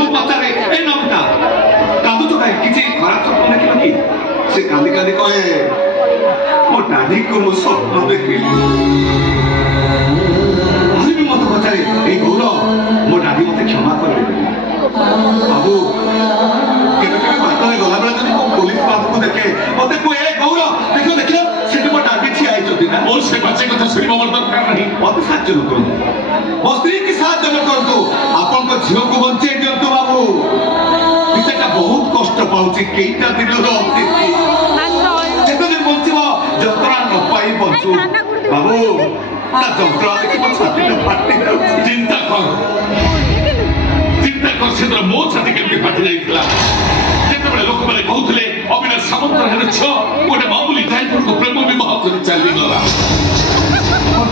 ମୁଁ ପଚାରେ ଏ ନମିତା କାନ୍ଦୁଛୁ କାହିଁ କିଛି ଖରାପ ସ୍ୱପ୍ନ ଦେଖିଲ କି? ସେ କାନ୍ଦି କାନ୍ଦି କହେ ମୋ ଡାଡିକୁ ମୁଁ ସ୍ୱପ୍ନ ଦେଖିଲି। ବି ମତେ ପଚାରେ ଏଇ ଗୌର ମୋ ଡାଡି ମତେ କ୍ଷମା କରିଦେବେ। ବାବୁ କେବେ କେବେ ବାଟରେ ଗଲାବେଳେ ଯଦି କୋଉ ପୋଲିସ ବାବୁକୁ ଦେଖେ ମତେ କୁହେ ଏ ଗୌର ଦେଖିଲ ଦେଖିଲ ସେଠି ମୋ ଡାଡି ଠିଆ ହେଇଛନ୍ତି ନା। ମୋର ସେ ବାଚ୍ଚା କଥା ଶୁଣିବା ମୋର ଦରକାର ନାହିଁ। ମତେ ସାହାଯ୍ୟ ନ କରନ୍ତୁ, ମୋ ସ୍ତ୍ରୀ କି ସାହାଯ୍ୟ ନ କରନ୍ତୁ, ଆପଣଙ୍କ ଝିଅକୁ ବଞ୍ଚେଇ ଦିଅନ୍ତୁ ବାବୁ। ବିଚାରଟା ବହୁତ କଷ୍ଟ ପାଉଛି, କେଇଟା ଦିନର ଅତିଥି ଯେତେଦିନ ବଞ୍ଚିବ ଯନ୍ତ୍ରଣା ନ ପାଇ ବଞ୍ଚୁ। ବାବୁ ତା ଯନ୍ତ୍ରଣା ଦେଖି ମୋ ଛାତିଟା ଫାଟି ଯାଉଛି। ଚିନ୍ତା କର ସେଦିନ ମୋ ଛାତି କେମିତି ଫାଟି ଯାଇଥିଲା ଯେତେବେଳେ ଲୋକମାନେ କହୁଥିଲେ ଅବିନାଶ ସାମନ୍ତରାୟର ଝିଅ ଗୋଟେ ମାମୁଲି ଡ୍ରାଇଭରକୁ ପ୍ରେମ ବିବାହ କରି ଚାଲିଗଲା।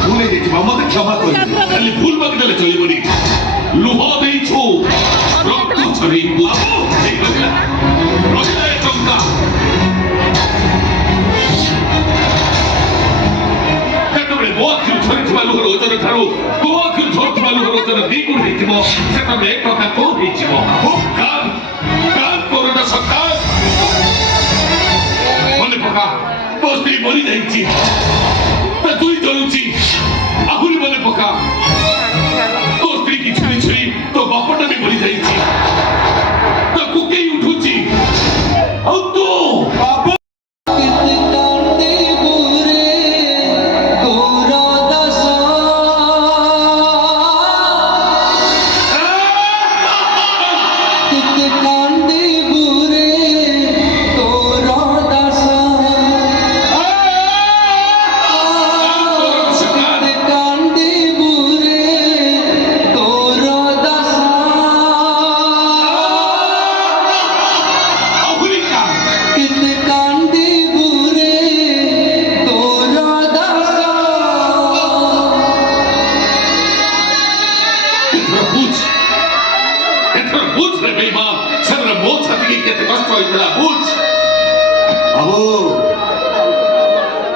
ଭୁଲ ହେଇଯାଇଛି ବାବୁ, ମତେ କ୍ଷମା କରିବେ। ଖାଲି ଭୁଲ ମାଗିଦେଲେ ଚଳିବନି। ଲୁହ ଦେଇଛୁ, ରକ୍ତ ଛଡେଇବୁ। ରହିଲା ଏ ଟଙ୍କା ଯେତେବେଳେ ମୋ ଆଖିରୁ ଝରିଥିବା ଲୁହର ଓଜନ ଠାରୁ ତୋ ଆଖିରୁ ଝରୁଥିବା ଲୁହର ଓଜନ ଦ୍ୱିଗୁଣ ହେଇଯିବ ସେତେବେଳେ ଏକ ଟଙ୍କା କୋ ହେଇଯିବ। ମନେ ପକା ତୋ ସ୍ତ୍ରୀ ମରି ଯାଇଛି, ତା ଦୁଇ ଜଳୁଛି। ଆହୁରି ମନେ ପକା ତୋ ସ୍ତ୍ରୀ କି ଛୁରୀ ଛୁରୀ ତୋ ବାପଟା ବି ମରି ଯାଇଛି, ତାକୁ କେହି ଉଠୁଛି। ଆଉ ତୁ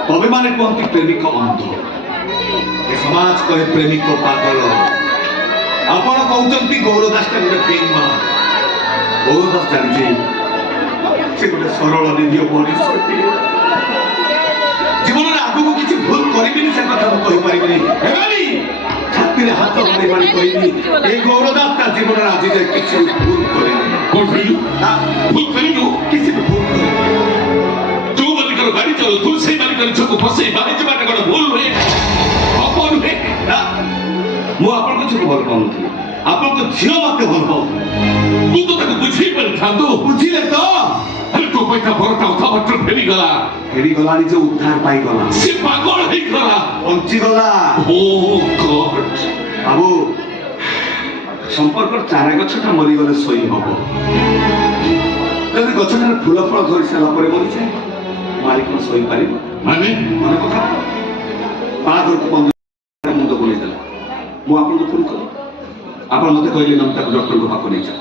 তবে মানে কুহতি প্রেমিক অন্ধ, এ সমাজ কহে প্রেমিক পাগল। আপন কৌচন্তি গৌর দাসটা গোটে বেইমান। গৌর দাস জানিছে সে গোটে সরল নিরীহ মনুষ্যটি। জীবনের আগুক কিছু ভুল করিবিনি সে কথা মু কহিপারিবিনি। হেবানি ছাতিরে হাত বন্ধে পানি কহিবি এই গৌর দাসটা জীবনের আজি যে কিছু ভুল করেনি। ভুল করিলু না, ভুল করিলু কিছু ভুল করিলু। গাড়ি চলো তুই সেই মালিকের চোখ ফসে বাণিজ্য বাটে কোনো ভুল হুয়ে পাপ নুহে না। ମୁଁ ଆପଣଙ୍କ ଝିଅକୁ ଭଲ ପାଉନଥିଲି, ଆପଣଙ୍କ ଝିଅ ମତେ ଭଲ ପାଉଥିଲେ। ତୁ ତ ତାକୁ ବୁଝେଇ ପାରିଥାନ୍ତୁ। ବୁଝିଲେ ତ ହେଲେ ତୋ ପାଇଁ ତା ବରଟା ଅଥାବାଟରେ ଫେରିଗଲା। ଫେରିଗଲାଣି ଯେ ଉଦ୍ଧାର ପାଇଗଲା, ସେ ପାଗଳ ହେଇଗଲା, ବଞ୍ଚିଗଲା। ଓ ଗଡ୍ ବାବୁ, ସମ୍ପର୍କର ଚାରା ଗଛଟା ମରିଗଲେ ଶୋଇ ହବ, ଯଦି ଗଛଟାରେ ଫୁଲ ଫଳ ଧରି ସାରିଲା ପରେ ମରିଯାଏ ମାଲିକ ଶୋଇପାରିବ ମାନେ? ମନେ କଥା ବାହାଘରକୁ ମୁଣ୍ଡ ବୁଲେଇଦେଲା। ମୁଁ ଆପଣଙ୍କୁ ଫୋନ କଲି, ଆପଣ ମତେ କହିଲେ ନମିତାକୁ ଡକ୍ଟରଙ୍କ ପାଖକୁ ନେଇଯାଅ।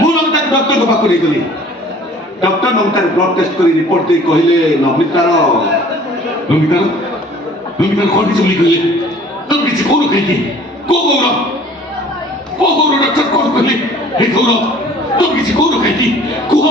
ମୁଁ ନମିତାକୁ ଡକ୍ଟରଙ୍କ ପାଖକୁ ନେଇଗଲି। ଡକ୍ଟର ନମିତାର ବ୍ଲଡ ଟେଷ୍ଟ କରି ରିପୋର୍ଟ ଦେଇ କହିଲେ ନମିତାର କଣ କିଛି ବୋଲି କହିଲେ। ତମେ କିଛି କହୁନ କାହିଁକି? କୋଉ ଗୌର ଡକ୍ଟର କଣ କହିଲେ? ହେ ଗୌର ତମେ କିଛି କହୁନ କାହିଁକି କୁହ।